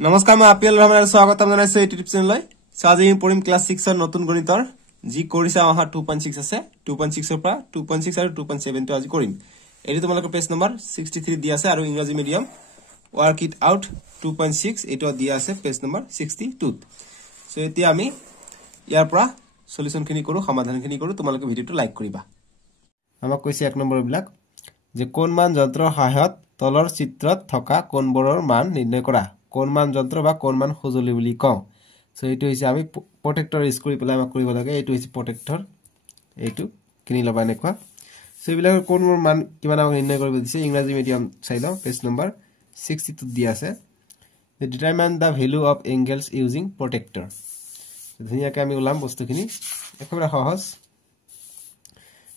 নমস্কাৰ মই আপিল ৰহমানৰ স্বাগতম জনাইছো এই ইউটিউব চেনেললৈ আজি আমি পঢ়িম ক্লাছ 6 ৰ নতুন গণিতৰ যি কৰিছা আহা 2.6 আছে 2.6 ৰ পৰা 2.6 আৰু 2.7 টো আজি কৰিম এৰি তোমালোকৰ পেজ নম্বৰ 63 দিয়া আছে আৰু ইংৰাজী মিডিয়াম ওয়াৰ্ক ইট আউট 2.6 এটো দিয়া আছে পেজ নম্বৰ 62 সো এতিয়া আমি ইয়াৰ পৰা সলিউশন খিনি কৰো সমাধান খিনি কৰো তোমালোকে ভিডিওটো লাইক কৰিবা আমাক কৈছে এক নম্বৰ বিলাক যে কোন মান যন্ত্ৰৰ সহায়ত তলৰ চিত্ৰত থকা কোণবোৰৰ মান নিৰ্ণয় কৰা কোন মান যন্ত্ৰ বা কোন মান সজুলি বুলি কও সো এটো হৈছে আমি প্ৰটেক্টৰ ইউজ কৰি পেলাই আমাক কৰিব লাগে এটো হৈছে প্ৰটেক্টৰ এটো কিনি লবা নেকুৱা সো এইবিলাকৰ কোনবোৰ মান কিমান আমাক নিৰ্ণয় কৰিব দিছে ইংৰাজী মিডিয়াম চাইলো পেজ নম্বৰ 62 দিয়া আছে the determine the value of angles using protector ধুনিয়াকে আমি উলাম বস্তুখিনি একেবাৰে সহজ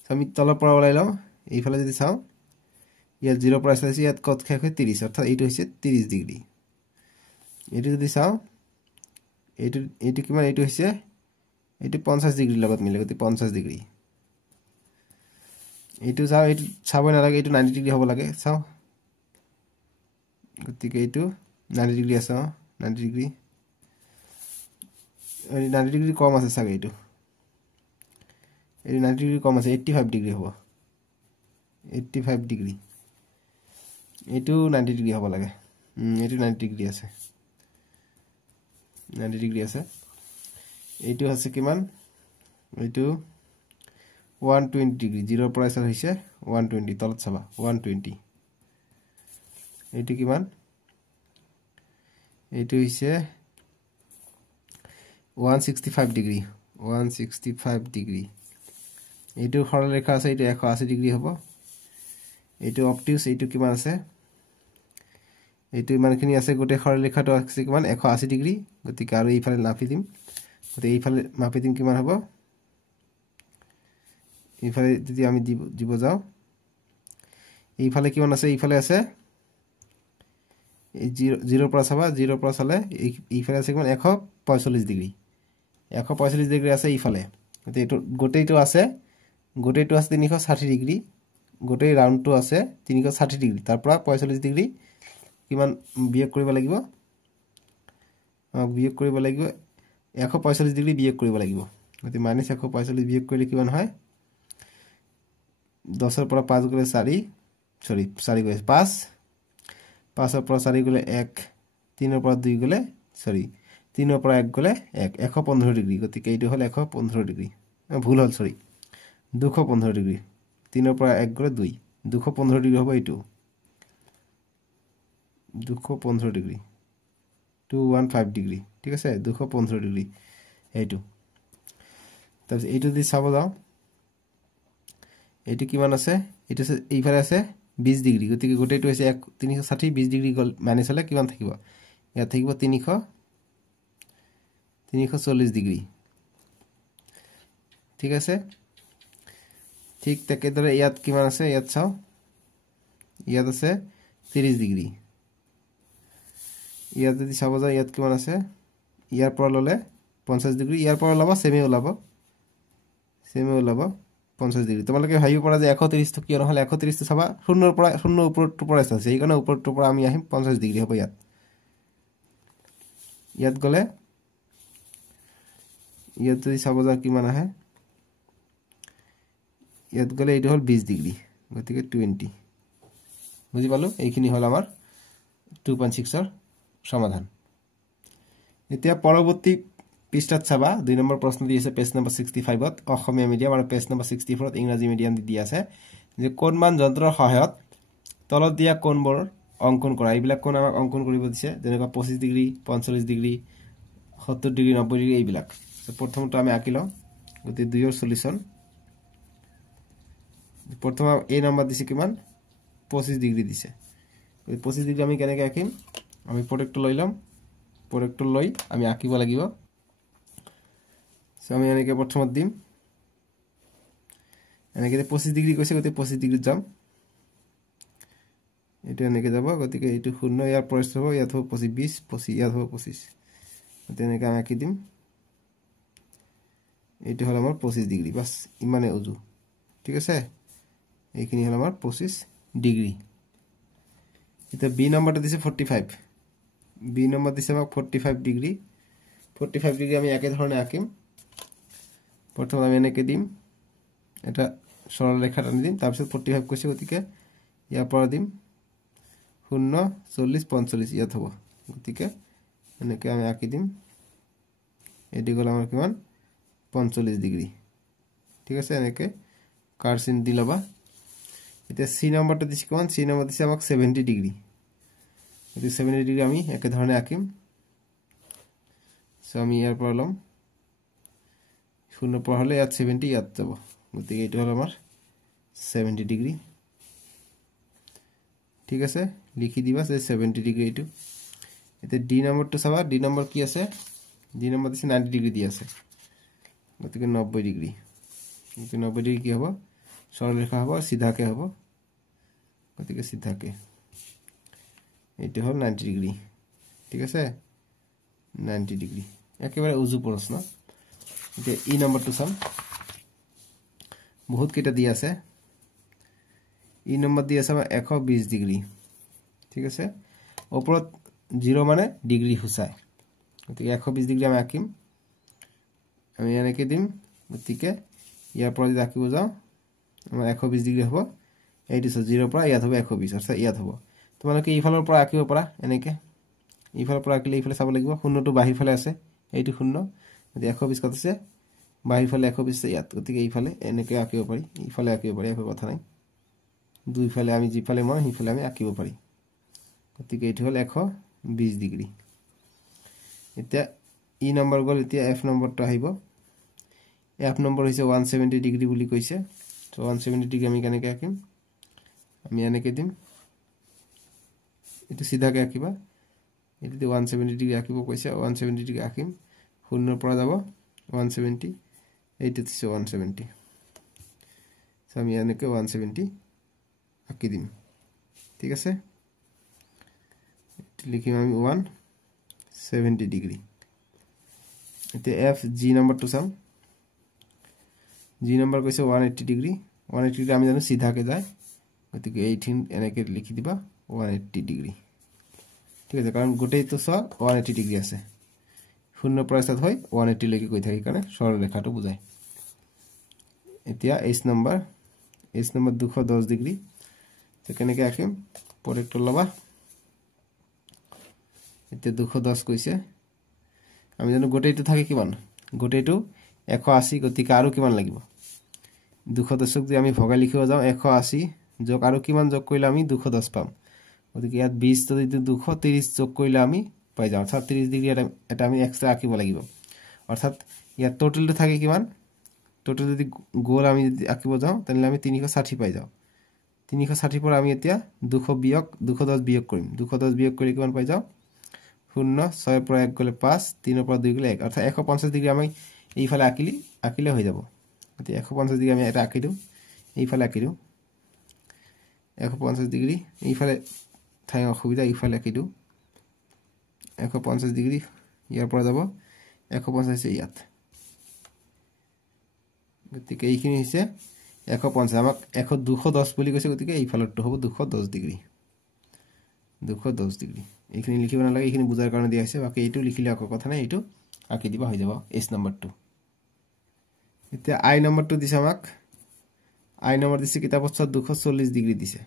আমি তলৰ পৰা ওলাই লও এইফালে যদি চাও ইয়াত 0 পৰা আছে ইয়াত কত খাই 30 অৰ্থাৎ এইটো হৈছে 30 ডিগ্ৰী এটো যদি চাও এইটো কিমান এইটো হৈছে এইটো 50 ডিগ্ৰী লগত মিলে গতি 50 ডিগ্ৰী এইটো চাও এইটো চাব নালাগে এইটো 90 ডিগ্ৰী হ'ব লাগে চাও গতিকে এইটো 90 ডিগ্ৰী আছে 90 ডিগ্ৰী 90 ডিগ্ৰী কম আছে সাগে এইটো এই 90 ডিগ্ৰী কম আছে 85 ডিগ্ৰী হ'ব 85 ডিগ্ৰী এইটো 90 ডিগ্ৰী হ'ব লাগে এইটো 90 ডিগ্ৰী আছে 90 ডিগ্ৰী আছে এইটো আছে কিমান এইটো 120 ডিগ্ৰী 0 পৰা আছে হৈছে 120 তলত চাবা 120 এইটো কিমান এইটো হৈছে 165 ডিগ্ৰী 165 ডিগ্ৰী এইটো সৰলৰেখা আছে এইটো 180 ডিগ্ৰী হ'ব এইটো অবটিউস এইটো কিমান আছে এইটো ইমানখিনি আছে গোটে সৰলৰেখাটো আছে কিমান 180 ডিগ্ৰী গতিকে আৰু এইফালে মাপি দিম গতিকে এইফালে মাপি দিম কিমান হ'ব এইফালে যদি আমি দিব যাও এইফালে কিমান আছে এইফালে আছে 0 পৰা চাবা 0 পৰা চালে এইফালে আছে কিমান 145 ডিগ্ৰী 145 ডিগ্ৰী আছে এইফালে গতি এটো গোটেইটো আছে 360 ডিগ্ৰী গোটেই ৰাউন্ডটো আছে 360 ডিগ্ৰী তাৰ পৰা 45 ডিগ্ৰী কিমান বিয়োগ কৰিব লাগিব বিয়োগ কৰিব লাগিব 145 ডিগ্ৰী বিয়োগ কৰিব লাগিব গতি মাইনাস 145 বিয়োগ কৰিলে কিমান হয় 10 ৰ পৰা 5 গলে 4 গলে 5 5 ৰ পৰা 4 গলে 1 3 ৰ পৰা 2 গলে 3 ৰ পৰা 1 গলে 115 ডিগ্ৰী গতিকে এইটো হল 115 ডিগ্ৰী ভুল হল 215 ডিগ্ৰী 3 ৰ পৰা 1 গলে 2 215 ডিগ্ৰী হ'ব এইটো 215 ডিগ্ৰী 215 ডিগ্ৰী ঠিক আছে 215 ডিগ্ৰী এইটো তাৰপিছত এইটো দি চাব যাও এইটো কিমান আছে এইটো এইফালে আছে 20 ডিগ্ৰী গতিকে গোটেইটো হৈছে 360 20 ডিগ্ৰী গল মাইনাস হলে কিমান থাকিব ইয়াত থাকিব 340 ডিগ্ৰী ঠিক আছে ঠিক তাকে ধৰে ইয়াত কিমান আছে ইয়াত চাও ইয়াত আছে 30 ডিগ্ৰী ইয়াত যদি চাব যাও ইয়াত কিমান আছে ইয়াৰ পৰা ললে 50 ডিগ্ৰী ইয়াৰ পৰা লবা সেমে ওলাব 50 ডিগ্ৰী তোমালোকে ভাবিব পৰা যে 130 টো কি নহলে 130 টো চাবা 0 ৰ পৰা 0 ওপৰটো পৰা আছে এইকাৰণে ওপৰটো পৰা আমি আহিম 50 ডিগ্ৰী হ'ব ইয়াত গলে ইয়াত যদি চাব যাও কিমান আহে ইয়াত গলে এইটো হল 20 ডিগ্ৰী গতিকে 20 বুজি পালো এইখিনি হল আমাৰ 2.6 ৰ সমাধান এতিয়া পৰৱৰ্তী পৃষ্ঠাত চাবা 2 নম্বৰ প্ৰশ্ন দি আছে পেজ নম্বৰ 65 ত অসমীয়া মিডিয়াম আৰু পেজ নম্বৰ 64 ত ইংৰাজী মিডিয়াম দি আছে যে কোন মান যন্ত্ৰৰ সহায়ত তলত দিয়া কোণবোৰ অঙ্কন কৰা এইবিলাক কোণ আমাক অঙ্কন কৰিব দিছে যেনেকৈ 25 ডিগ্ৰী 45 ডিগ্ৰী 70 ডিগ্ৰী 90 ডিগ্ৰী এইবিলাক প্ৰথমটো আমি আঁকি লওঁ গতি 2 ৰ সলিউশন প্ৰথম এই নম্বৰ দিছে কিমান 25 ডিগ্ৰী দিছে 25 ডিগ্ৰী আমি কেনেকৈ আঁকিম আমি প্ৰটেক্টৰ লৈ লম প্ৰটেক্টৰ লৈ আমি আঁকিব লাগিব সো আমি এনেকৈ প্ৰথমত দিম এনেকৈ 25 ডিগ্ৰী কৈছে গতি 25 ডিগ্ৰীত যাম এটো এনেকৈ যাব গতিকে এইটো 0 ইয়াৰ প্ৰস্থ হ'ব ইয়াত হ'ব 25 25 ইয়াত হ'ব 25 গতি এনেকৈ আমি আঁকি দিম এইটো হল আমাৰ 25 ডিগ্ৰী বাস ইমানে উজু ঠিক আছে এইখিনি হল আমাৰ 25 ডিগ্ৰী এটা বি নম্বৰটা দিছে 45 বি নম্বৰ দিছে আমাক 45 ডিগ্ৰী 45 ডিগ্ৰী আমি একে ধৰণে আঁকিম প্ৰথম আমি এনেকৈ দিম এটা সৰল ৰেখা টানি দিম তাৰপিছত 45 কৈছে গতিকে ইয়াৰ পৰা দিম 0 40 45 ইয়াত হ'ব গতিকে এনেকৈ আমি আঁকি দিম এটি গ'ল আমাৰ কিমান 45 ডিগ্ৰী ঠিক আছে এনেকৈ কাৰ্ভ চিন দি ল'বা এতিয়া সি নম্বৰটো দিছে কিমান সি নম্বৰ দিছে আমাক 70 ডিগ্ৰী এই 70 ডিগ্ৰী আমি একে ধৰণে আঁকিম সো আমি ইয়াৰ পৰা লম 0 পৰা হলে ইয়াত 70 ইয়াত যাব গতিকে এইটো হল আমাৰ 70 ডিগ্ৰী ঠিক আছে লিখি দিবা যে 70 ডিগ্ৰী এইটো এতিয়া ডি নম্বৰটো চাবা ডি নম্বৰ কি আছে ডি নম্বৰ দিছে 90 ডিগ্ৰী দি আছে গতিকে 90 ডিগ্ৰী কিন্তু 90 ডিগ্ৰী কি হ'ব সৰল ৰেখা হ'ব সিধাকে হ'ব গতিকে সিধাকে এইটো হল 90 ডিগ্ৰী ঠিক আছে 90 ডিগ্ৰী একেবাৰে উজু প্ৰশ্ন এতিয়া ই নম্বৰটো চাম বহুত কেইটা দি আছে ই নম্বৰ দি আছে 120 ডিগ্ৰী ঠিক আছে ওপৰত 0 মানে ডিগ্ৰী হুচায় গতিকে 120 ডিগ্ৰী আমি আঁকিম আমি এনেকৈ দিম গতিকে ইয়াৰ পৰা যদি আঁকিব যাওঁ আমাৰ 120 ডিগ্ৰী হ'ব এইটো 0 পৰা ইয়াত হ'ব 120 অৰ্থাৎ ইয়াত হ'ব তোমালোকে ইফালৰ পৰা আঁকিব পাৰা এনেকৈ ইফালৰ পৰা আঁকিলে ইফালে চাব লাগিব শূন্যটো বাহিৰ ফালে আছে এইটো শূন্য যদি 120 কত আছে বাহিৰ ফালে 120 ইয়াত গতিকে ইফালে এনেকৈ আঁকিব পাৰি ইফালে আঁকিব পাৰি একো কথা নাই দুইফালে আমি যিফালে মই সিফালে আমি আঁকিব পাৰি গতিকে এইটো হল 120 ডিগ্ৰী এতিয়া ই নম্বৰ গল এতিয়া এফ নম্বৰটো আহিব এফ নম্বৰ হৈছে 170 ডিগ্ৰী বুলি কৈছে তো 170 ডিগ্ৰী আমি কেনেকৈ আঁকিম আমি এনেকৈ দিম এটো সিধাকে আঁকিবা এটো 170 ডিগ্ৰী আঁকিব কৈছে 170 ডিগ্ৰী আঁকিম শূন্যৰ পৰা যাব 170 এইটো 170 সো আমি এনেকৈ 170 আঁকি দিম ঠিক আছে লিখিম আমি 170 ডিগ্ৰী এতিয়া এফ জি নম্বৰটো চাম জি নম্বৰ কৈছে 180 ডিগ্ৰী 180 ডিগ্ৰী আমি জানো সিধাকে যায় গতিকে 18 এনেকৈ লিখি দিবা 180 ডিগ্ৰী ঠিক আছে কাৰণ গোটেইটো সব 180 ডিগ্ৰী আছে শূন্য পৰা স্থাত হয় 180 লৈকে গৈ থাকে কাৰণে সৰল ৰেখাটো বুজায় এতিয়া এইচ নম্বৰ 210 ডিগ্ৰী তো কেনেকৈ আঁকিম প্ৰটেক্টৰ লবা এতিয়া 210 কৈছে আমি জানো গোটেইটো থাকে কিমান গোটেইটো 180 গতিকে আৰু কিমান লাগিব 210ক যদি আমি ভগাই লিখিব যাওঁ 180 যোগ আৰু কিমান যোগ কৰিলে আমি 210 পাম গতিকে ইয়াত 20 তো যদি 230 যোগ কৰিলে আমি পাই যাওঁ অৰ্থাৎ 30 ডিগ্ৰী এটা আমি এক্সট্ৰা আঁকিব লাগিব অৰ্থাৎ ইয়াত টোটালটো থাকে কিমান টোটাল যদি গোল আমি আঁকিব যাওঁ তেনলে আমি 360 পাই যাওঁ 360 পৰা আমি এতিয়া 210 বিয়োগ কৰিম 210 বিয়োগ কৰি কিমান পাই যাওঁ 0 6 পৰা 1 গলে 5 3 পৰা 2 গলে 1 অৰ্থাৎ 150 ডিগ্ৰী আমি এইফালে আঁকিলে হৈ যাব এতিয়া 150 ডিগ্ৰী আমি এটা আঁকি দিওঁ এইফালে আঁকি দিওঁ 150 ডিগ্ৰী এইফালে ঠাই অসুবিধা এইফালে আঁকি দিওঁ 150 ডিগ্ৰী ইয়াৰ পৰা যাব 150 হৈছে ইয়াত গতিকে এইখিনি হৈছে 150 আমাক 210 বুলি কৈছে গতিকে এইফালৰটো হ'ব 210 ডিগ্ৰী 210 ডিগ্ৰী এইখিনি লিখিব নালাগে এইখিনি বুজাৰ কাৰণে দিয়া আছে বাকি এইটো লিখিলে আকৌ কথা নাই এইটো আঁকি দিবা হৈ যাব এস নম্বৰটো এতিয়া আই নম্বৰটো দিছে আমাক আই নম্বৰ দিছে কিতাপত 240 ডিগ্ৰী দিছে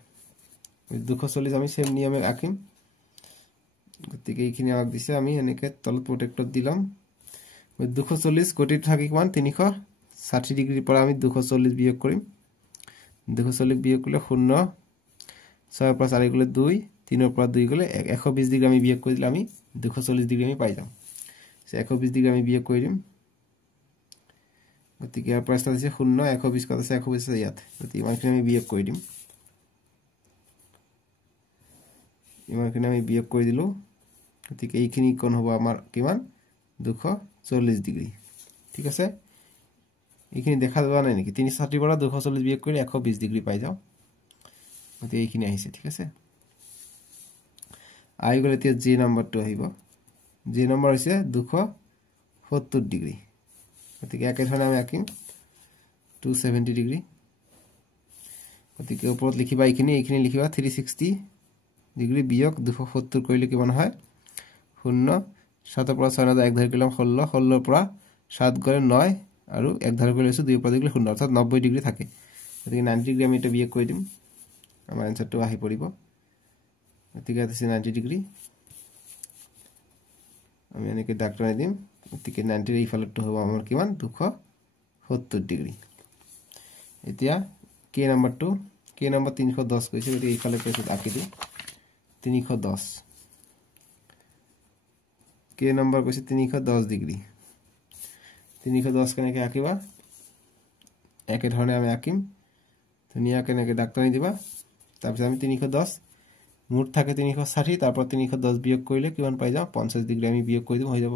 240 আমি সেম নিয়মে আঁকিম গতিকে এইখিনি আমাক দিছে আমি এনেকৈ তলত প্ৰটেক্টৰ দিলাম 240 কোটি থাকে কিমান 360 ডিগ্ৰীৰ পৰা আমি 240 বিয়োগ কৰিম 240 বিয়োগ কৰিলে 0 6 পৰা 4 গলে 2 3 পৰা 2 গলে 120 ডিগ্ৰী আমি বিয়োগ কৰিলে আমি 240 ডিগ্ৰী আমি পাই যাম 120 ডিগ্ৰী আমি বিয়োগ কৰিম গতিকে ইয়াৰ পৰা আছে 0 120 কত আছে 120 আছে ইয়াত গতিকে ইমানখিনি আমি বিয়োগ কৰি দিম ইমানখিনি আমি বিয়োগ কৰি দিলো গতিকে এইখিনি কোণ হ'ব আমাৰ কিমান 240 ডিগ্ৰী ঠিক আছে এইখিনি দেখা যোৱা নাই নেকি 360 পৰা 240 বিয়োগ কৰি 120 ডিগ্ৰী পাই যাও গতিকে এইখিনি আহিছে ঠিক আছে আই গলে এতিয়া জি নম্বৰটো আহিব জি নম্বৰ হৈছে 270 ডিগ্ৰী গতিকে একে ধৰণে আমি আঁকিম 270 ডিগ্ৰী গতিকে ওপৰত লিখিবা এইখিনি লিখিবা 360 ডিগ্ৰী বিয়োগ 270 কৰিলে কিমান হয় 0 7 পৰা 6 1 ধৰি গেলাম 16 16 পৰা 7 গলে 9 আৰু 1 ধৰি গলে 2 পৰা গলে 0 অৰ্থাৎ 90 ডিগ্ৰী থাকে গতিকে 90 ডিগ্ৰী আমি এটা বিয়োগ কৰি দিম আমাৰ আনসাৰটো আহি পৰিব গতিকে আছে 90 ডিগ্ৰী আমি এনেকৈ দাগ টানি দিম গতিকে 90 এই ফালটো হ'ব আমাৰ কিমান 270 ডিগ্ৰী এতিয়া কে নম্বৰটো কে নম্বৰ 310 কৈছে গতিকে এই ফালে পেজত আঁকি দিম 310 কে নম্বৰ কৈছে 310 ডিগ্ৰী 310 কেনেকৈ আঁকিবা একে ধৰণে আমি আঁকিম ধুনীয়াকৈ এনেকৈ দাগ টানি দিবা তাৰপিছত আমি 310 মুঠ থাকে 360 তাৰ পৰা 310 বিয়োগ কৰিলে কিমান পাই যাও 50 ডিগ্ৰী আমি বিয়োগ কৰি দিম হৈ যাব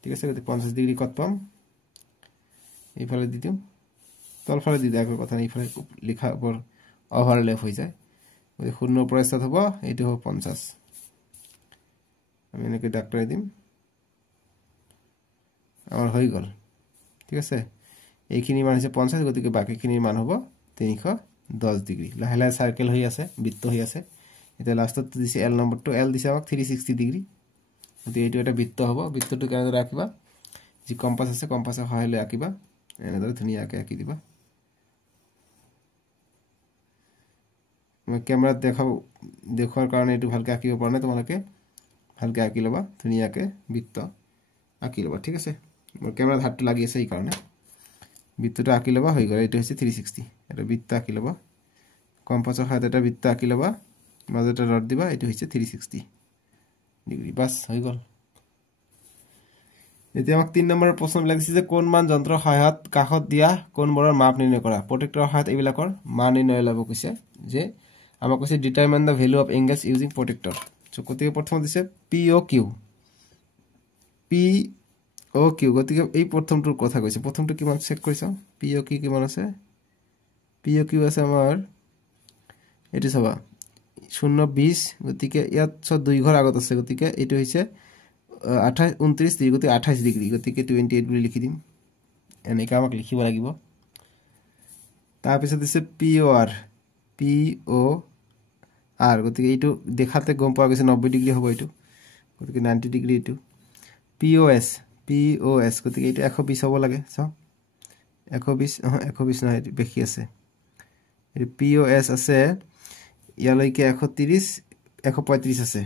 ঠিক আছে গতি 50 ডিগ্ৰী কত পাম এই ফালে দি দিম তল ফালে দি দাগৰ কথা এই ফালে লিখা ওপৰ ওভাৰল্যাপ হৈ যায় গতি 0 পৰা স্টাৰ্ট হ'ব এইটো হ'ব 50 আমি এনেকৈ দাগ টানি দিম আমাৰ হৈ গল ঠিক আছে এইখিনি মান হৈছে 50 গতিকে বাকিখিনিৰ মান হ'ব 310 ডিগ্ৰী লাহে লাহে সাৰ্কেল হৈ আছে বৃত্ত হৈ আছে এটা লাষ্টত দিছে এল নম্বৰটো এল দিছে আমাক 360 ডিগ্ৰী গতি এইটো এটা বৃত্ত হ'ব বৃত্তটো কেনেদৰে আঁকিবা যি কম্পাস আছে কম্পাসৰ সহায়লৈ আঁকিবা এনেদৰে ধুনীয়াকৈ আঁকি দিবা মই ক্যামেৰাত দেখুৱাৰ কাৰণে এইটো ভালকৈ আঁকিব পৰা নাই তোমালোকে ভালকৈ আঁকি লবা ধুনীয়াকৈ বৃত্ত আঁকি লবা ঠিক আছে মোৰ ক্যামেৰাত হাতটো লাগি আছে এই কাৰণে বৃত্তটো আঁকি লবা হৈ গল এইটো হৈছে 360 এটা বৃত্ত আঁকি লবা কম্পাসৰ সহায়ত এটা বৃত্ত আঁকি লবা মাজতে ডট দিবা এইটো হৈছে 360 ডিগ্ৰী বাস হৈ গল এতিয়া আমাক 3 নম্বৰৰ প্ৰশ্ন লাগিছে যে কোন মান যন্ত্ৰৰ সহায়ত কাখত দিয়া কোনবোৰৰ মাপ নিৰ্ণয় কৰা প্ৰটেক্টৰৰ সহায়ত এইবিলাকৰ মান নিৰ্ণয় লাভ কৈছে যে আমাক কৈছে determine the value of angles using protractor so গতিকে প্ৰথম দিছে POQ গতিকে এই প্ৰথমটোৰ কথা কৈছে প্ৰথমটো কিমান চেক কৰিছা POQ কিমান আছে POQ আছে আমাৰ এটো চাবা 020 গতিকে ইয়াত 2 ঘৰ আগত আছে গতিকে এটো হৈছে 28 29 ডিগ্ৰী গতি 28 ডিগ্ৰী গতিকে 28 বুলি লিখি দিম এনেকা আমাক লিখিব লাগিব তাৰ পিছত দিছে POR গতিকে এইটো দেখাতে গম পোৱা গৈছে 90 ডিগ্ৰী হ'ব এইটো গতিকে 90 ডিগ্ৰী এইটো POS গতিকে এইটো 120 হ'ব লাগে চাও 120 নহয় বেছি আছে এই POS আছে ইয়ালৈকে 130 135 আছে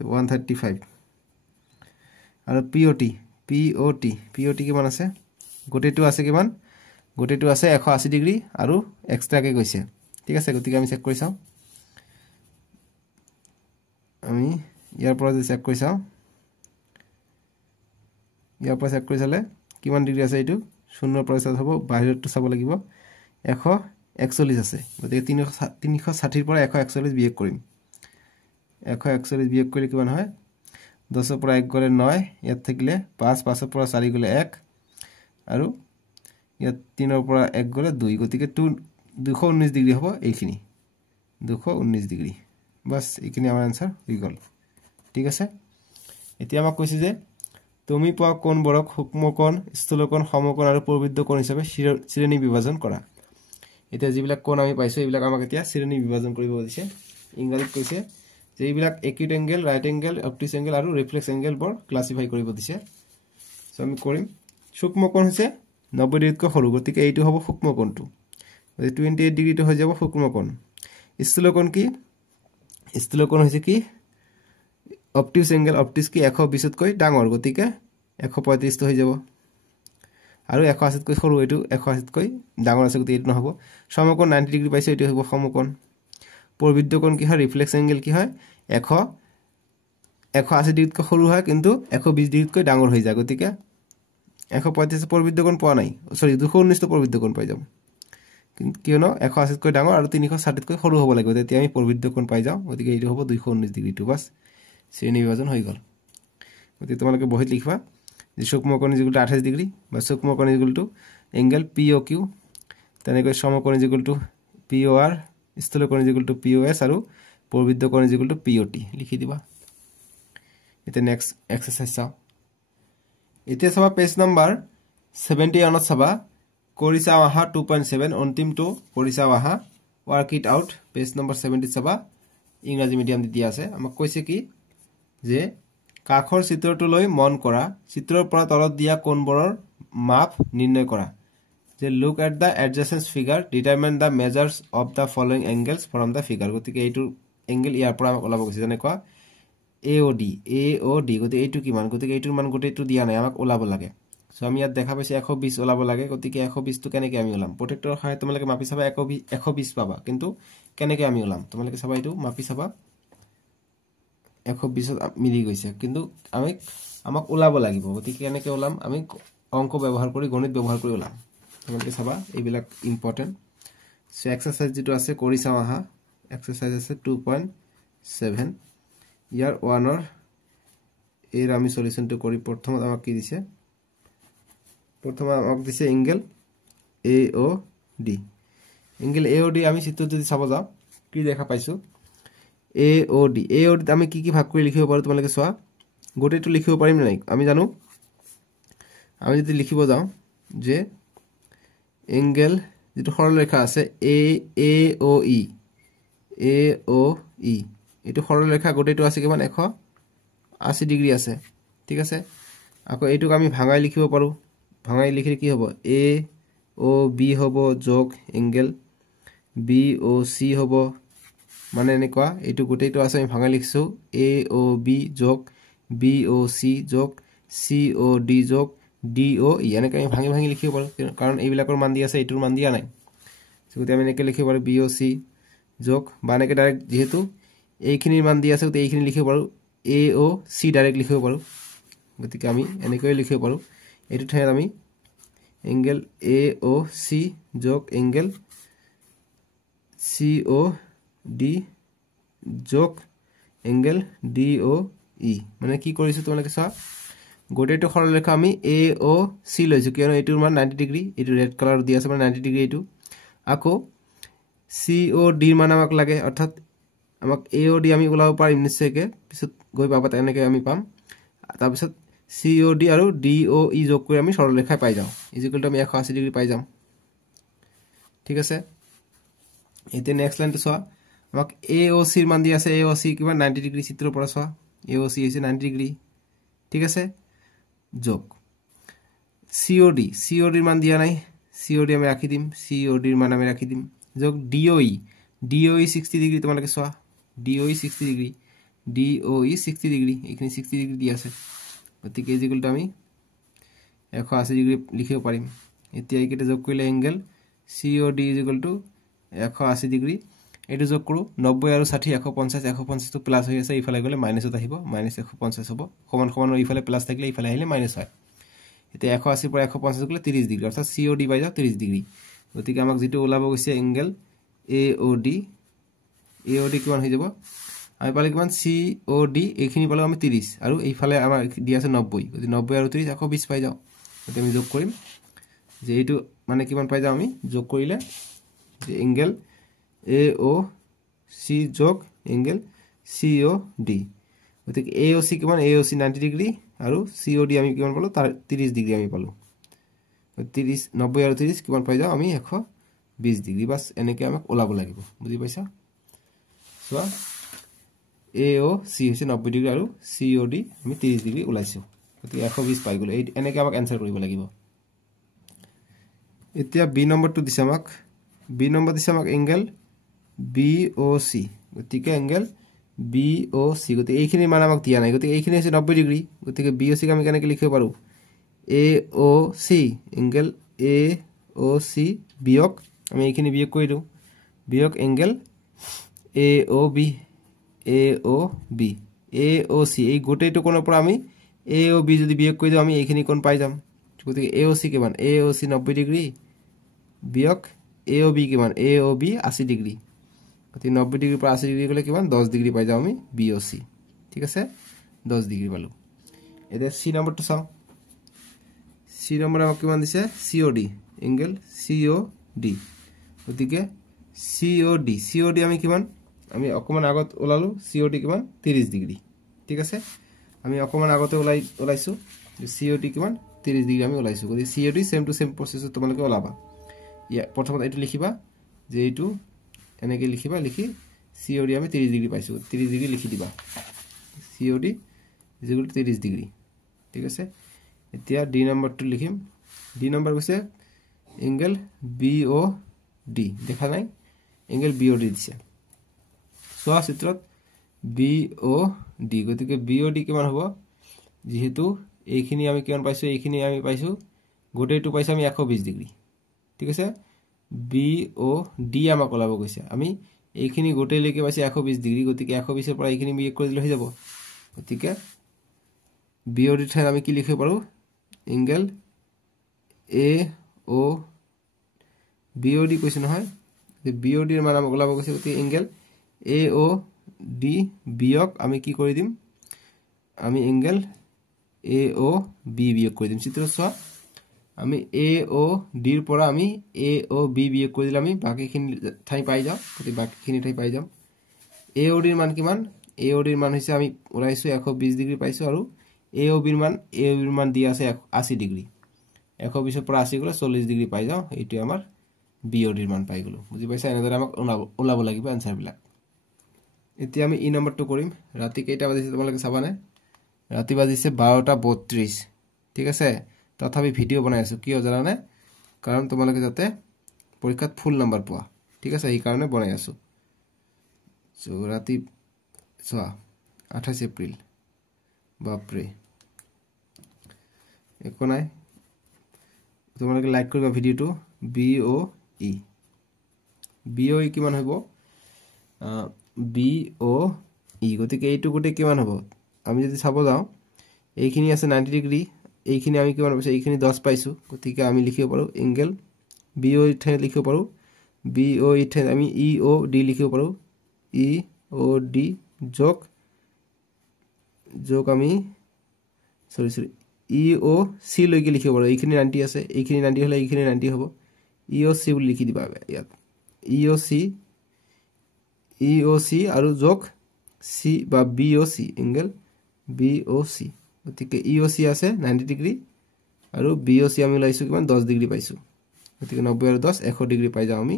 135 আৰু POT কিমান আছে গোটেটো আছে কিমান গোটেটো আছে 180 ডিগ্ৰী আৰু এক্সট্ৰা কে গৈছে ঠিক আছে গতিকে আমি চেক কৰি চাও আমি ইয়াৰ পৰা চেক কৰি চাও ইয়াৰ পৰা চেক কৰি চালে কিমান ডিগ্ৰী আছে এইটো 0 পৰা স্টাৰ্ট হ'ব বাহিৰটো চাব লাগিব 141 আছে গতিকে 360 পৰা 141 বিয়োগ কৰিম 141 বিয়োগ কৰিলে কিমান হয় 10 পৰা 1 গলে 9 ইয়াত থাকিলে 5 5 পৰা 4 গলে 1 আৰু ইয়াত 3 পৰা 1 গলে 2 গতিকে 219 ডিগ্ৰী হ'ব এইখিনি 219 ডিগ্ৰী বাস এইখিনি আমাৰ আনসাৰ হৈ গল ঠিক আছে এতিয়া আমাক কৈছে যে তুমি পোৱা কোন বৰক সূক্ষ্মকোণ স্থূলকোণ সমকোণ আৰু প্ৰবৃদ্ধ কোণ হিচাপে শ্ৰেণী বিভাজন কৰা এতিয়া যিবিলাক কোণ আমি পাইছো এইবিলাক আমাক এতিয়া শ্ৰেণী বিভাজন কৰিব দিছে ইংৰাজীত কৈছে যে এইবিলাক acute angle right angle obtuse angle আৰু ৰিফ্লেক্স এংগেল বৰ ক্লাসিফাই কৰিব দিছে সো আমি কৰিম সূক্ষ্মকোণ হৈছে 90 ডিগ্ৰীতকৈ সৰু গতিকে এইটো হ'ব সূক্ষ্মকোণটো 28 ডিগ্ৰীটো হৈ যাব সূক্ষ্মকোণ স্থূলকোণ কি স্থূলকোণ হৈছে কি অবটুচ এংগেল অবটুচ কি 120 তকৈ ডাঙৰ গতিকে 135 হৈ যাব আৰু 180 তকৈ সৰু এইটো 180 তকৈ ডাঙৰ আছে গতিকে এইটো নহব সমকোণ 90 ডিগ্ৰী পাইছে এইটো হ'ব সমকোণ প্ৰবৃদ্ধ কোণ কি হয় ৰিফ্লেক্স এংগেল কি হয় 180 ডিগ্ৰীতকৈ সৰু হয় কিন্তু 120 ডিগ্ৰীতকৈ ডাঙৰ হৈ যায় গতিকে 135 প্ৰবৃদ্ধ কোণ পোৱা নাই সৰি 219 প্ৰবৃদ্ধ কোণ পাই যাম কিয়নো 180 তকৈ ডাঙৰ আৰু 360 তকৈ সৰু হ'ব লাগিব তেতিয়া আমি প্ৰবৃদ্ধ কোণ পাই যাওঁ গতিকে এইটো হ'ব 219 ডিগ্ৰীটো বাস শ্ৰেণী বিভাজন হৈ গল গতিকে তোমালোকে বহিত লিখবা যে সূক্ষ্মকোণ ইকুয়াল টু 28 ডিগ্ৰী বা সূক্ষ্মকোণ ইকুয়াল টু এংগেল POQ তেনেকৈ সমকোণ ইকুয়াল টু POR স্থূলকোণ ইকুয়াল টু POS আৰু প্ৰবৃদ্ধ কোণ ইকুয়াল টু POT লিখি দিবা এটা নেক্সট এক্সাৰসাইজ চাও এতিয়া চাবা পেজ নাম্বাৰ 71 চাবা কৰিছা আহা 2.7 অন্তিমটো কৰিছা আহা work it out page number 70 চাবা ইংৰাজী মিডিয়াম দি দিয়া আছে আমাক কৈছে কি যে কাখৰ চিত্ৰটো লৈ মন কৰা চিত্ৰৰ পৰা তলত দিয়া কোণবোৰৰ মাপ নিৰ্ণয় কৰা যে look at the adjacent figure determine the measures of the following angles from the figure গতিকে এইটো এংগেল ইয়াৰ পৰা আমাক ওলাব গৈছে যেনেকুৱা AOD গতিকে এইটো কিমান গতিকে এইটোৰ মান গোটেইটো দিয়া নাই আমাক ওলাব লাগে সো আমি ইয়াত দেখা পাইছে 120 ওলাব লাগে গতিকে 120 টো কেনেকৈ আমি ওলাম প্ৰটেক্টৰৰ সহায়ত তোমালোকে মাপি চাবা 120 পাবা কিন্তু কেনেকৈ আমি ওলাম তোমালোকে চাবা এইটো মাপি চাবা 120 মিলি গৈছে কিন্তু আমাক ওলাব লাগিব গতিকে কেনেকৈ ওলাম আমি অংক ব্যৱহাৰ কৰি গণিত ব্যৱহাৰ কৰি ওলাম তোমালোকে চাবা এইবিলাক ইম্পৰ্টেন্ট সো এক্সাৰসাইজ যেটো আছে কৰি চাও আহা এক্সাৰসাইজ আছে 2.7 ইয়াৰ 1 ৰ এৰ আমি সলিউশনটো কৰি প্ৰথমত আমাক কি দিছে প্ৰথমে আমাক দিছে এংগেল AOD এংগেল AOD আমি চিত্ৰত যদি চাব যাও কি দেখা পাইছো AOD আমি কি ভাগ কৰি লিখিব পাৰো তোমালোকে চোৱা গোটেইটো লিখিব পাৰিম নাই আমি জানো আমি যদি লিখিব যাও যে এংগেল যেটো সৰলৰেখা আছে AOE এটো সৰলৰেখা গোটেইটো আছে কিমান 180 ডিগ্ৰী আছে ঠিক আছে আকৌ এইটোক আমি ভাঙাই লিখিব পাৰো ভাঙাই লিখিলে কি হ'ব AOB হ'ব যোগ এংগেল BOC হ'ব মানে এনেকুৱা এইটো গোটেইটো আছে আমি ভাঙাই লিখছো AOB যোগ BOC যোগ COD যোগ DOE এনেকৈ আমি ভাঙি লিখিব পাৰো কাৰণ এইবিলাকৰ মান দি আছে এইটোৰ মান দিয়া নাই গতিকে আমি এনেকৈ লিখিব পাৰো BOC যোগ বা এনেকৈ ডাইৰেক্ট যেহেতু এইখিনিৰ মান দি আছে গতিকে এইখিনি লিখিব পাৰো AOC ডাইৰেক্ট লিখিব পাৰো গতিকে আমি এনেকৈ লিখিব পাৰো এইটো ঠাইত আমি এংগেল AOC যোগ এংগেল COD যোগ এংগেল DOE মানে কি কৰিছো তোমালোকে চোৱা গোটেইটো সৰলৰেখা আমি AOC লৈছো কিয়নো এইটোৰ মান 90 ডিগ্ৰী এইটো ৰেড কালাৰ দি আছে মানে 90 ডিগ্ৰী এইটো আকৌ COD ৰ মান আমাক লাগে অৰ্থাৎ আমাক AOD আমি ওলাব পাৰিম নিশ্চয়কৈ পিছত গৈ পাবা তেনেকৈ আমি পাম তাৰ পিছত COD আৰু DOE যোগ কৰি আমি সৰলৰেখা পাই যাও ইকুৱেল টু আমি 180 ডিগ্ৰী পাই যাম ঠিক আছে এতিয়া নেক্সট লাইনটো চোৱা আমাক AOC ৰ মান দি আছে AOC কিমান 90 ডিগ্ৰী চিত্ৰৰ পৰা চোৱা AOC হৈছে 90 ডিগ্ৰী ঠিক আছে যোগ COD ৰ মান দিয়া নাই COD আমি ৰাখি দিম COD ৰ মান আমি ৰাখি দিম যোগ DOE 60 ডিগ্ৰী তোমালোকে চোৱা DOE 60 ডিগ্ৰী DOE 60 ডিগ্ৰী এইখিনি 60 ডিগ্ৰী দি আছে গতিকে ইকুৱেল টু আমি 180 ডিগ্ৰী লিখিব পাৰিম এতিয়া এইকেইটা যোগ কৰিলে angle COD equal to 180 degree এটো যোগ কৰো 90 আৰু 60 150 টো প্লাস হৈ আছে ইফালে গলে মাইনাসত আহিব -150 হ'ব সমান সমান ইফালে প্লাস থাকিলে ইফালে আহিলে মাইনাস হয় এতিয়া 180 পৰা 150 গলে 30 ডিগ্ৰী অৰ্থাৎ COD পাই যাও 30 ডিগ্ৰী গতিকে আমাক যেটো ওলাব গৈছে এংগেল AOD কিমান হৈ যাব আমি পালে কিমান COD এইখিনি পালে আমি 30 আৰু এইফালে আমাৰ দি আছে 90 গতি 90 আৰু 30 120 পাই যাও গতি আমি যোগ কৰিম যে এইটো মানে কিমান পাই যাও আমি যোগ কৰিলে যে এংগেল AOC যোগ এংগেল COD গতিকে AOC কিমান AOC 90 ডিগ্ৰী আৰু COD আমি কিমান পালো 30 ডিগ্ৰী আমি পালো 30 90 আৰু 30 কিমান পাই যাও আমি 120 ডিগ্ৰী বাস এনেকৈ আমাক ওলাব লাগিব বুজি পাইছা চোৱা AOC হৈছে 90 ডিগ্ৰী আৰু COD আমি 30 ডিগ্ৰী ওলাইছো গতিকে 120 পাই গলো এই এনেকৈ আমাক আনসাৰ কৰিব লাগিব এতিয়া বি নম্বৰটো দিছে আমাক বি নম্বৰ দিছে আমাক এংগেল BOC গতিকে এংগেল BOC গতিকে এইখিনি মান আমাক দিয়া নাই গতিকে এইখিনি হৈছে 90 ডিগ্ৰী গতিকে BOC আমি কেনেকৈ লিখিব পাৰো AOC এংগেল AOC বিয়োগ আমি এইখিনি বিয়োগ কৰি দিও বিয়োগ এংগেল AOB AOC এই গোটেইটো কোণৰ পৰা আমি AOB যদি বিয়োগ কৰি দিও আমি এইখিনি কোণ পাই যাম গতিকে AOC কিমান AOC 90 ডিগ্ৰী বিয়োগ AOB কিমান AOB 80 ডিগ্ৰী গতি 90 ডিগ্ৰী পৰা 80 ডিগ্ৰী গলে কিমান 10 ডিগ্ৰী পাই যাও আমি BOC ঠিক আছে 10 ডিগ্ৰী পালো এতিয়া সি নম্বৰটো চাও সি নম্বৰ আমাক কিমান দিছে COD এংগেল COD গতিকে COD আমি কিমান আমি অকমান আগত ওলালো COD কিমান 30 ডিগ্ৰী ঠিক আছে আমি অকমান আগতে ওলাইছো COD কিমান 30 ডিগ্ৰী আমি ওলাইছো গতি COD সেম টু সেম প্ৰসেসত তোমালোকে ওলাবা ইয়া প্ৰথমত এইটো লিখিবা যে এইটো এনেকৈ লিখিবা লিখি COD আমি 30 ডিগ্ৰী পাইছো 30 ডিগ্ৰী লিখি দিবা COD is equal to 30 degree ঠিক আছে এতিয়া ডি নম্বৰটো লিখিম ডি নম্বৰ কৈছে এংগেল BOD দেখা নাই এংগেল BOD দিছে সোয়া চিত্ৰত BOD গতিকে BOD কিমান হ'ব যেহেতু এইখিনি আমি কিমান পাইছো এইখিনি আমি পাইছো গোটেইটো পাইছো আমি 120 ডিগ্ৰী ঠিক আছে BOD আমাক ওলাব কৈছে আমি এইখিনি গোটেই লৈকে পাইছো 120 ডিগ্ৰী গতিকে 120 ৰ পৰা এইখিনি বিয়োগ কৰি দিলে হৈ যাব গতিকে BOD ঠাইত আমি কি লিখিব পাৰো এংগেল BOD কৈছে নহয় যে BOD ৰ মান আমাক ওলাব কৈছে গতিকে এংগেল AOD বিয়োগ আমি কি কৰি দিম আমি এংগেল AOB বিয়োগ কৰি দিম চিত্ৰ চোৱা আমি AOD ৰ পৰা আমি AOB বিয়োগ কৰি দিলে আমি বাকিখিনি ঠাই পাই যাম গতিকে বাকিখিনি ঠাই পাই যাম AOD ৰ মান কিমান AOD ৰ মান হৈছে আমি ওলাইছো 120 ডিগ্ৰী পাইছো আৰু AOB ৰ মান দিয়া আছে 80 ডিগ্ৰী 120 ৰ পৰা 80 গলে 40 ডিগ্ৰী পাই যাও এইটো আমাৰ BOD ৰ মান পাই গলো বুজি পাইছা এনেদৰে আমাক ওলাব লাগিব আনসাৰ বিলাক এতিয়া আমি ই নম্বৰটো কৰিম ৰাতি কেইটা বাজিছে তোমালোকে চাবানে ৰাতি বাজিছে 12:32 ঠিক আছে তথাপি ভিডিও বনাই আছো কিয় জানানে কাৰণ তোমালোকে যাতে পৰীক্ষাত ফুল নম্বৰ পোৱা ঠিক আছে এই কাৰণে বনাই আছো সো ৰাতি চোৱা 28 এপ্ৰিল বাপৰে একো নাই তোমালোকে লাইক কৰিবা ভিডিওটো BOE কিমান হ'ব BOE গতিকে এইটো গোটে কিমান হ'ব আমি যদি চাব যাও এইখিনি আছে 90 ডিগ্ৰী এইখিনি আমি কিমান পাইছো এইখিনি 10 পাইছো গতিকে আমি লিখিব পাৰো এংগেল BOE ঠাই লিখিব পাৰো BOE ঠাই আমি EOD লিখিব পাৰো EOD যোগ আমি সৰি EOC লৈকে লিখিব পাৰো এইখিনি 90 আছে এইখিনি 90 হলে এইখিনি 90 হ'ব EOC বুলি লিখি দিবা ইয়াত EOC আৰু যোগ C বা BOC এংগেল BOC গতিকে EOC আছে 90 ডিগ্ৰী আৰু BOC আমি লাইছো কিমান 10 ডিগ্ৰী পাইছো গতিকে 90 আৰু 10 100 ডিগ্ৰী পাই যাও আমি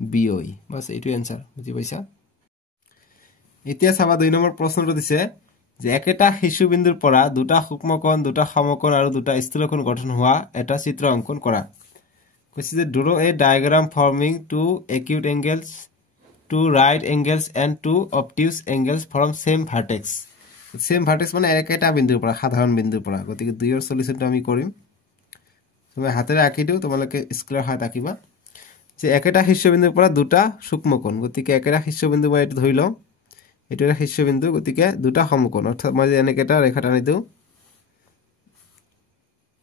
BOE বাস এইটো आंसर বুজি পাইছা এতিয়া চাবা 2 নম্বৰ প্ৰশ্নটো দিছে যে একেটা শীৰ্ষবিন্দুৰ পৰা দুটা সূক্ষ্মকোণ দুটা সমকোণ আৰু দুটা স্থূলকোণ গঠন হোৱা এটা চিত্ৰ অঙ্কন কৰা কৈছে যে draw a diagram forming two acute angles two right angles and two obtuse angles from same vertex মানে একেটা বিন্দুৰ পৰা সাধাৰণ বিন্দুৰ পৰা গতিকে দুইৰ সলিউশনটো আমি কৰিম তুমি হাতেৰে আঁকি দিও তোমালোকে স্কেলাৰ হাত আঁকিবা যে একেটা শীৰ্ষবিন্দুৰ পৰা দুটা সূক্ষ্মকোণ গতিকে একেটা শীৰ্ষবিন্দু মই এটো ধৰি লও এটো এটা শীৰ্ষবিন্দু গতিকে দুটা সমকোণ অৰ্থাৎ মই এনেকে এটা ৰেখা টানি দিও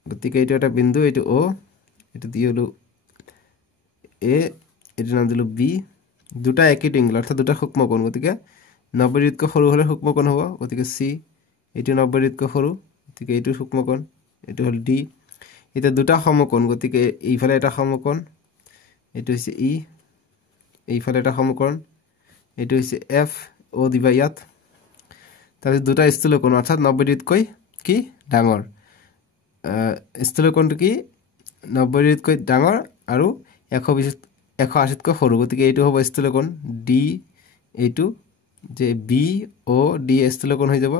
গতিকে এটো এটা বিন্দু এটো O এটো দিলো A এটো নাম দিলো B দুটা একিট এংগল অর্থাৎ দুটা সূক্ষ্মকোণ গতিকে 90 ডিগ্ৰীতকৈ সৰু হলে সূক্ষ্মকোণ হ'ব গতিকে C এটো 90 ডিগ্ৰীতকৈ সৰু গতিকে এটো সূক্ষ্মকোণ এটো হল D এটা দুটা সমকোণ গতিকে এইফালে এটা সমকোণ এটো হৈছে E এইফালে এটা সমকোণ এটো হৈছে F O দিবা ইয়াত তাহলে দুটা স্থূলকোণ অর্থাৎ 90 ডিগ্ৰীতকৈ কি ডাঙৰ স্থূলকোণটো কি 90 ডিগ্ৰীতকৈ ডাঙৰ আৰু 180 তকৈ সৰু গতিকে এইটো হ'ব স্থূলকোণ D এইটো যে BOD স্থূলকোণ হৈ যাব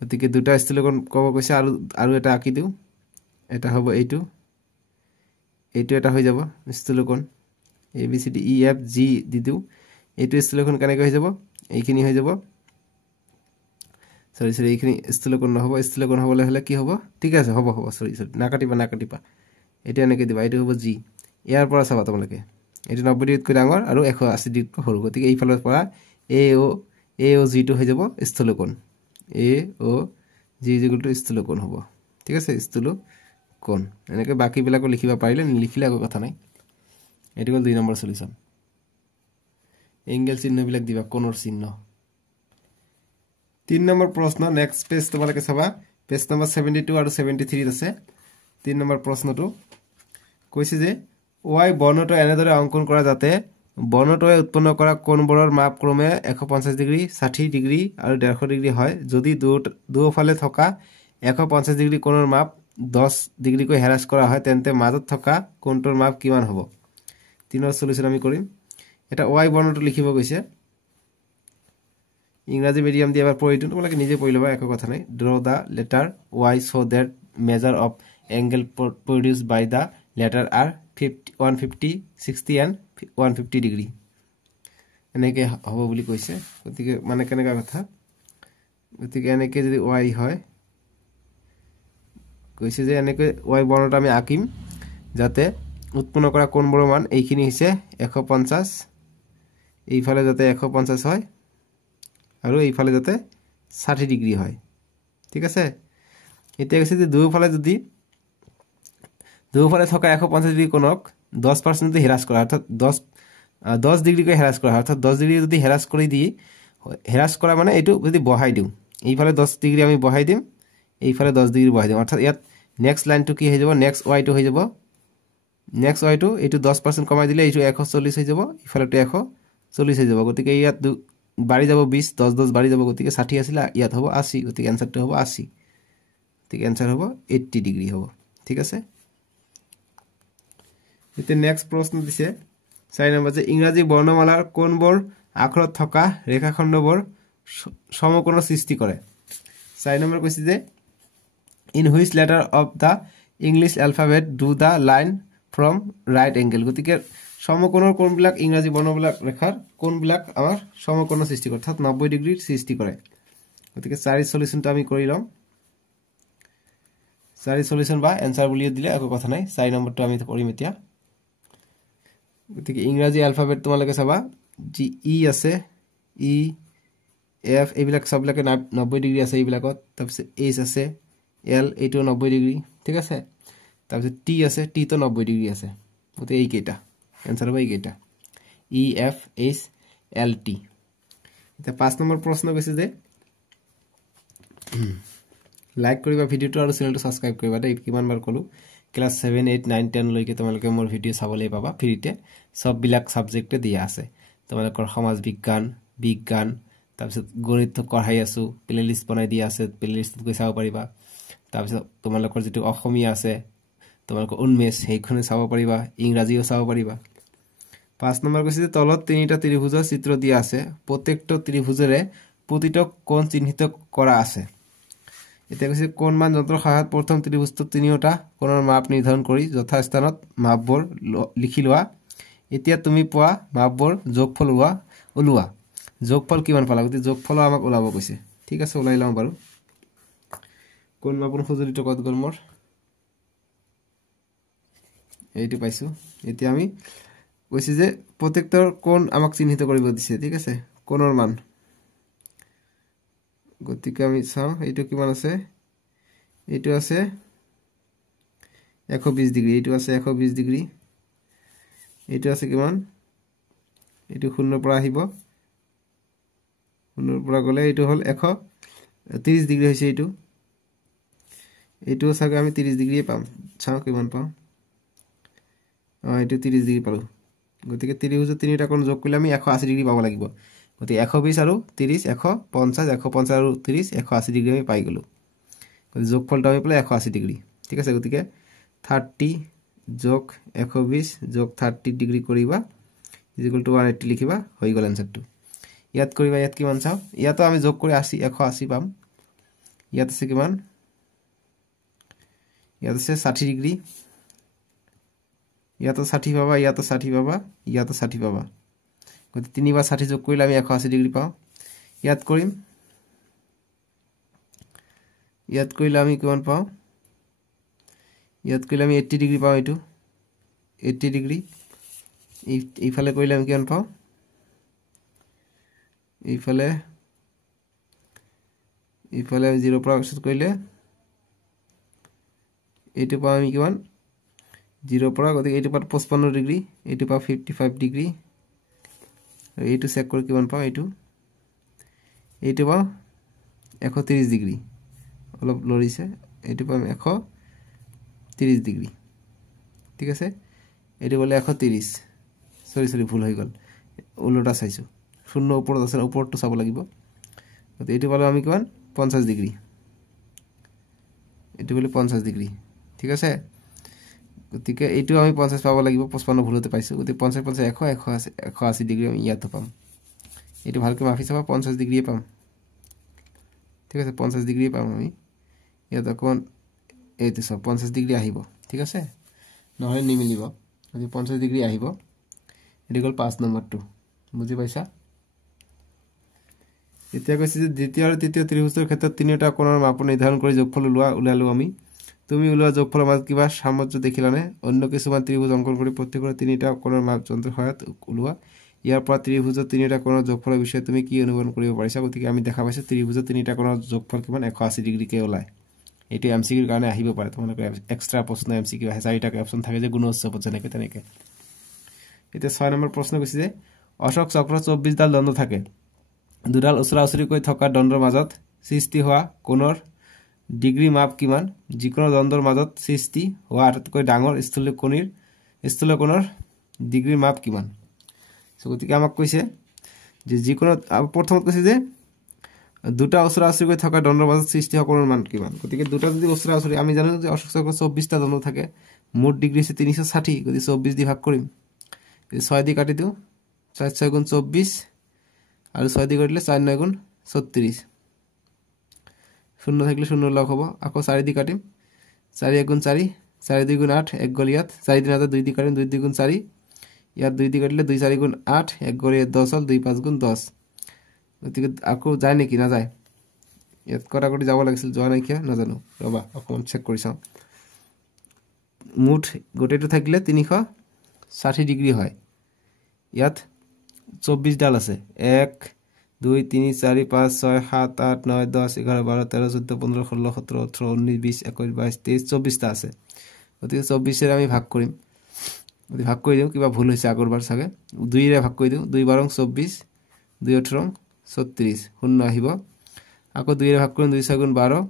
গতিকে দুটা স্থূলকোণ কব কৈছে আৰু এটা আঁকি দিও এটা হ'ব এইটো এটা হৈ যাব স্থূলকোণ ABCD EFG দি দিও এইটো স্থূলকোণ কেনেকৈ হৈ যাব এইখিনি হৈ যাব সরি এইখিনি স্থূলকোণ নহব স্থূলকোণ হবলে হলে কি হ'ব ঠিক আছে হ'ব সরি নাকাটিবা এটা এনেকৈ দিবা এইটো হ'ব G ইয়াৰ পৰা চাবা তোমালোকে এইটো 90 ডিগ্ৰীতকৈ ডাঙৰ আৰু 180 ডিগ্ৰীতকৈ সৰু গতিকে এই ফালৰ পৰা AOG টো হৈ যাব স্থূলকোণ AOG স্থূলকোণ হ'ব ঠিক আছে স্থূলকোণ এনেকৈ বাকি বিলাকো লিখিবা পাৰিলে লিখিলে একো কথা নাই এটো হ'ল 2 নম্বৰ সলিউশন এংগেল চিহ্ন বিলাক দিবা কোণৰ চিহ্ন 3 নম্বৰ প্ৰশ্ন নেক্সট পেজ তোমালোকে চাবা পেজ নম্বৰ 72 আৰু 73 আছে 3 নম্বৰ প্ৰশ্নটো কৈছে যে y বৰ্ণটো এনেদৰে অঙ্কন কৰা যাতে বৰ্ণটোৱে উৎপন্ন কৰা কোণবোৰৰ মাপ ক্ৰমে 150 ডিগ্ৰী 60 ডিগ্ৰী আৰু 150 ডিগ্ৰী হয় যদি দুফালে থকা 150 ডিগ্ৰী কোণৰ মাপ 10 ডিগ্ৰীকৈ হ্ৰাস কৰা হয় তেন্তে মাজত থকা কোণটোৰ মাপ কিমান হ'ব তিনৰ সলিউশন আমি কৰিম এটা y বৰ্ণটো লিখিব গৈছে ইংৰাজী মিডিয়াম দিয়ে এবাৰ পঢ়ি দিওঁ তোমালোকে নিজে পঢ়ি ল'বা একো কথা নাই draw the letter y so that measure of angle produced by the letter are 150 60 and 150 degree এনেকে হ'ব বুলি কৈছে গতিকে মানে কেনেকা কথা গতিকে এনেকে যদি y হয় কৈছে যে এনেকে y বৰ্ণটা আমি আঁকিম যাতে উৎপন্ন কৰা কোণবোৰৰ মান এইখিনি হৈছে 150 এইফালে যাতে 150 হয় আৰু এইফালে যাতে 60 ডিগ্ৰী হয় ঠিক আছে এতিয়া কৈছে যে দুয়োফালে থকা 150 ডিগ্ৰী কোণক 10% হ্ৰাস কৰা অৰ্থাৎ 10 ডিগ্ৰীকৈ হ্ৰাস কৰা অৰ্থাৎ 10 ডিগ্ৰী যদি হ্ৰাস কৰি দি হ্ৰাস কৰা মানে এইটো যদি বহাই দিওঁ এইফালে 10 ডিগ্ৰী আমি বহাই দিম এইফালে 10 ডিগ্ৰী বহাই দিম অৰ্থাৎ ইয়াত নেক্সট লাইনটো কি হৈ যাব নেক্সট y টো হৈ যাব নেক্সট y টো এইটো 10% কমাই দিলে এইটো 140 হৈ যাব ইফালেটো 140 হৈ যাব গতিকে ইয়াত বাঢ়ি যাব 20 10 10 বাঢ়ি যাব গতিকে 60 আছিল ইয়াত হ'ব 80 গতিকে আনসারটো হ'ব 80 ঠিক আনসার হ'ব 80 ডিগ্ৰী হ'ব ঠিক আছে এতিয়া নেক্সট প্ৰশ্ন দিছে 4 নম্বৰ যে ইংৰাজী বৰ্ণমালাৰ কোনবোৰ আখৰত থকা ৰেখাখণ্ডবোৰ সমকোণ সৃষ্টি কৰে 4 নম্বৰ কৈছে যে in which letter of the English alphabet do the line from right angle গতিকে সমকোণৰ কোণবিলাক ইংৰাজী বৰ্ণবিলাক ৰেখাৰ কোণবিলাক আমাৰ সমকোণ সৃষ্টি কৰে অৰ্থাৎ 90 ডিগ্ৰীৰ সৃষ্টি কৰে গতিকে 4 সলিউশনটো আমি কৰি লম 4 সলিউশন বা आंसर বুলি দিলে একো কথা নাই 4 নম্বৰটো আমি কৰিম এতিয়া গতিকে ইংৰাজী অ্যালফাবেট তোমালোকে চাবা জি ই আছে ই এফ এইবিলাক সবলৈকে 90 ডিগ্ৰী আছে এইবিলাকত তাৰপিছত এইচ আছে এল এইটো 90 ডিগ্ৰী ঠিক আছে তাৰপিছত টি আছে টি তো 90 ডিগ্ৰী আছে গতিকে এই কেইটা आंसर হ'ব এই কেইটা E F H L T এটা 5 নম্বৰ প্ৰশ্ন কৈছে যে লাইক কৰিবা ভিডিওটো আৰু চেনেলটো সাবস্ক্ৰাইব কৰিবা দে কিমান বাৰ কলো ক্লাস 7 8 9 10 লৈকে তোমালোকে মোৰ ভিডিও চাবলৈ পাবা ফ্ৰীতে সব বিলাক সাবজেক্টে দিয়া আছে তোমালোকৰ সমাজ বিজ্ঞান তাৰপিছত গণিত পঢ়াই আছো প্লেলিস্ট বনাই দিয়া আছে প্লেলিস্টত গৈ চাব পাৰিবা তাৰপিছত তোমালোকৰ যেটো অসমীয়া আছে তোমালোকৰ উন্মেষ সেইখনে চাব পাৰিবা ইংৰাজীও চাব পাৰিবা 5 নম্বৰ কৈছে যে তলত তিনিটা ত্ৰিভুজৰ চিত্ৰ দিয়া আছে প্ৰত্যেকটো ত্ৰিভুজৰে প্ৰতিটো কোণ চিহ্নিত কৰা আছে এটা কৈছে কোণ মান যন্ত্ৰৰ সহায়ত প্ৰথম ত্ৰিভুজটো তিনিটা কোণৰ মাপ নিৰ্ধাৰণ কৰি যথাস্থানত মাপবোৰ লিখি লোৱা এতিয়া তুমি পোৱা মাপবোৰ যোগফল ওলোৱা যোগফল কিমান পালা গতি যোগফল আমাক ওলাব কৈছে ঠিক আছে ওলাই লম বাৰু কোণ মাপৰ সজুলিটো কত গল মোৰ এইটো পাইছো এতিয়া আমি কৈছে যে প্ৰত্যেকটোৰ কোণ আমাক চিহ্নিত কৰিব দিছে ঠিক আছে কোণৰ মান গতিকে আমি চাও এইটো কিমান আছে এইটো আছে 120 ডিগ্ৰী এইটো আছে 120 ডিগ্ৰী এইটো আছে কিমান এইটো 0 পৰা আহিব 0 পৰা গলে এইটো হল 130 ডিগ্ৰী হৈছে এইটো সাগে আমি 30 ডিগ্ৰী পাম চাও কিমান পাম এইটো 30 ডিগ্ৰী পালো গতিকে 30 তিনিটা কোণ যোগ কৰিলে আমি 180 ডিগ্ৰী পাব লাগিব গতি 120 আৰু 30 150 150 আৰু 30 180 ডিগ্ৰী আমি পাই গলো গতি যোগফলটো আমি পালে 180 ডিগ্ৰী ঠিক আছে গতিকে 30 যোগ 120 যোগ 30 ডিগ্ৰী কৰিবা ইকুয়াল টু 180 লিখিবা হৈ গল आंसरটো ইয়াত কৰিবা ইয়াত কিমান চাও ইয়াতো আমি যোগ কৰি 80 180 পাম ইয়াত আছে কিমান ইয়াত আছে 60 ডিগ্ৰী ইয়াতো 60 পাবা ইয়াতো 60 পাবা ইয়াতো 60 পাবা গতি তিনিবাৰ 60 যোগ কৰিলে আমি 180 ডিগ্ৰী পাও ইয়াত কৰিম ইয়াত কৰিলে আমি কিমান পাও ইয়াত কৰিলে আমি 80 ডিগ্ৰী পাও এইটো 80 ডিগ্ৰী এইফালে কৰিলে আমি কিমান পাও এইফালে 0 পৰা আউট কৰিলে এইটো পাও আমি কিমান 0 পৰা গতি এইটো পাও 55 ডিগ্ৰী এইটো পাও 55 ডিগ্ৰী এইটো চেক কৰি কিমান পাও এইটো পাও 130 ডিগ্ৰী অলপ লৰিছে এইটো পাম 130 ডিগ্ৰী ঠিক আছে এইটো বলে 130 সৰি ভুল হৈ গল উল্টা চাইছো শূন্য ওপৰত আছে ওপৰটো চাব লাগিব গতি এইটো পালো আমি কিমান 50 ডিগ্ৰী এইটো বলে 50 ডিগ্ৰী ঠিক আছে গতিকে এইটো আমি 50 পাব লাগিব 55 ভুলতে পাইছো গতি 50 50 180 ডিগ্ৰী আমি ইয়াত পাম এইটো ভালকৈ মাফি চাবা 50 ডিগ্ৰী পাম ঠিক আছে 50 ডিগ্ৰী পাম আমি ইয়াত অকণ এইটো সব 50 ডিগ্ৰী আহিব ঠিক আছে নহলে নিমিলিব যদি 50 ডিগ্ৰী আহিব এটি গল 5 নম্বৰটো বুজি পাইছা এতিয়া কৈছে যে দ্বিতীয় আৰু তৃতীয় ত্ৰিভুজৰ ক্ষেত্ৰত তিনিটা কোণৰ মাপ নিৰ্ধাৰণ কৰি যোগফল উলালো আমি তুমি উলোৱা যোগফলৰ মাজত কিবা সামঞ্জস্য দেখিলানে অন্য কিছুমান ত্ৰিভুজ অঙ্কন কৰি প্ৰত্যেকৰে তিনিটা কোণৰ মাপ যন্ত্ৰৰ সহায়ত উলোৱা ইয়াৰ পৰা ত্ৰিভুজৰ তিনিটা কোণৰ যোগফলৰ বিষয়ে তুমি কি অনুমান কৰিব পাৰিছা গতিকে আমি দেখা পাইছো ত্ৰিভুজৰ তিনিটা কোণৰ যোগফল কিমান 180 ডিগ্ৰী কে ওলায় এটো এমসিকিউৰ কাৰণে আহিব পাৰে তোমালোকৰ এক্সট্ৰা প্ৰশ্ন এমসিকিউ আছে চাৰিটা অপচন থাকে যে গুণোৎসৱত যেনেকৈ তেনেকৈ এতিয়া 6 নম্বৰ প্ৰশ্ন কৈছে যে অশোক চক্ৰ 24 ডাল দণ্ড থাকে দুডাল ওচৰা-ওচৰিকৈ থকা দণ্ডৰ মাজত সৃষ্টি হোৱা কোণৰ ডিগ্ৰী মাপ কিমান যিকোনো দণ্ডৰ মাজত সৃষ্টি হোৱা আটাইতকৈ ডাঙৰ স্থূল কোণৰ ডিগ্ৰী মাপ কিমান গতিকে আমাক কৈছে যে যিকোনো প্ৰথমত কৈছে যে দুটা ওচৰা-ওচৰিকৈ থকা দণ্ডৰ মাজত সৃষ্টি হোৱা কোণৰ মান কিমান গতিকে দুটা যদি ওচৰা-ওচৰি আমি জানো যে অশোক চক্ৰ 24 টা দণ্ড থাকে মোট ডিগ্ৰী আছে 360 গতিকে 24 দি ভাগ কৰিম 6 দি কাটি দিও 4 6 গুণ 24 আৰু 6 দি কাটিলে 4 9 গুণ 36 শূন্য থাকিলে শূন্য লগ হ'ব আকৌ 4 দি কাটিম 4 1 গুণ 4 4 2 গুণ 8 1 গল ইয়াত 4 দিন 2 দি কাটিম 2 2 গুণ 4 ইয়াত 2 দি কাটিলে 2 4 গুণ 8 1 গল ইয়াত 10 হল 2 5 গুণ 10 গতিকে আকৌ যায় নেকি না যায় ইয়াত কটাকটি যাব লাগিছিল যোৱা নাই কিয় নাজানো ৰবা অকমান চেক কৰি চাও মুঠ গোটেটো থাকিলে 360 ডিগ্ৰী হয় ইয়াত 24 ডাল আছে 1 2 3 4 5 6 7 8 9 10 11 12 13 14 15 16 17 18 19 20 21 22 23 24 টা আছে গতিকে 24 এর আমি ভাগ কৰিম যদি ভাগ কৰি দিও কিবা ভুল হৈছে আগৰবাৰ সাগে 2 এৰে ভাগ কৰি দিও 2 12 24 2 18 36 শূন্য আহিব আকৌ 2 এৰে ভাগ কৰিম 2 6 গুণ 12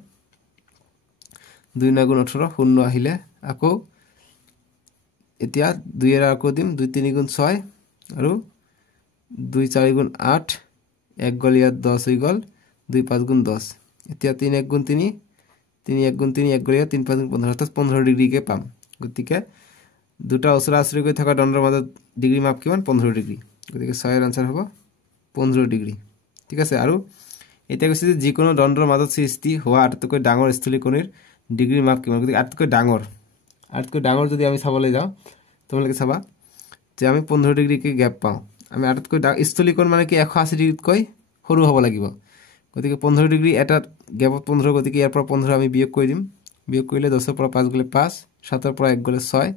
2 9 গুণ 18 শূন্য আহিলে আকৌ এতিয়া 2 এৰে আকৌ দিম 2 3 গুণ 6 আৰু 2 4 গুণ 8 1 গল ইয়াত 10 হৈ গল 2 5 গুণ 10 এতিয়া 3 1 গুণ 3 3 1 গুণ 3 1 গল ইয়াত 3 5 গুণ 15 অর্থাৎ 15 ডিগ্ৰী কে পাম গতিকে দুটা ওচৰা-ওচৰিকৈ থকা দণ্ডৰ মাজত ডিগ্ৰী মাপ কিমান 15 ডিগ্ৰী গতিকে 6 এৰ आंसर হ'ব 15 ডিগ্ৰী ঠিক আছে আৰু এটা কৈছে যে যিকোনো দণ্ডৰ মাজত সৃষ্টি হোৱা আটাইতকৈ ডাঙৰ স্থূলিকোণৰ ডিগ্ৰী মাপ কিমান গতিকে আটাইতকৈ ডাঙৰ যদি আমি চাবলৈ যাওঁ তোমালোকে চাবা যে আমি 15 ডিগ্ৰী কে গ্যাপ পাওঁ আমি আটাইতকৈ স্থূলিকোণ মানে কি 180 ডিগ্ৰীতকৈ সৰু হ'ব লাগিব গতিকে 15 ডিগ্ৰী এটা গ্যাপত 15 গতিকে ইয়াৰ পৰা 15 আমি বিয়োগ কৰি দিম বিয়োগ কৰিলে 10 ৰ পৰা 5 গলে 5 7 ৰ পৰা 1 গলে 6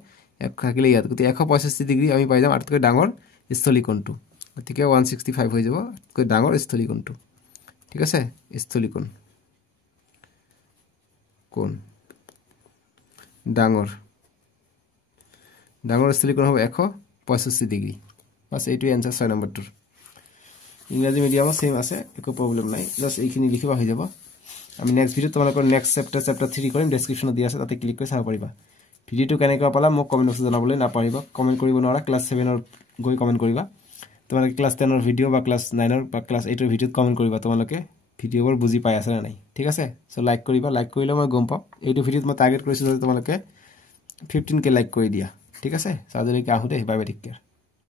1 থাকিলে ইয়াত গতিকে 165 ডিগ্ৰী আমি পাই যাম আটাইতকৈ ডাঙৰ স্থূলিকোণটো গতিকে 165 হৈ যাব আটাইতকৈ ডাঙৰ স্থূলিকোণটো ঠিক আছে স্থূলিকোণ কোণ ডাঙৰ স্থূলিকোণ হ'ব 165 ডিগ্ৰী বাস এইটো आंसर 6 নম্বৰটোৰ ইংৰাজী মিডিয়ামত সেম আছে একো প্ৰবলেম নাই জাস্ট এইখিনি লিখিবা হৈ যাব আমি নেক্সট ভিডিও তোমালোকৰ নেক্সট চেপ্টাৰ 3 কৰিম ডেসক্ৰিপচনত দিয়া আছে তাতে ক্লিক কৰি চাব পাৰিবা ভিডিওটো কেনেকৈ পালা মোক কমেন্ট বক্সত জনাবলৈ নাপাৰিবা কমেন্ট কৰিব নোৱাৰা ক্লাস 7 ৰ গৈ কমেন্ট কৰিবা তোমালোকে ক্লাস 10 ৰ ভিডিও বা ক্লাস 9 ৰ বা ক্লাস 8 ৰ ভিডিওত কমেন্ট কৰিবা তোমালোকে ভিডিওবোৰ বুজি পাই আছে না নাই ঠিক আছে সো লাইক কৰিবা লাইক কৰিলে মই গম পাম এইটো ভিডিওত মই টাৰ্গেট কৰিছো যে তোমালোকে 15 কে লাইক কৰি দিয়া ঠিক আছে সাজৰিকে আহুতে বাই বাই টেক কেয়াৰ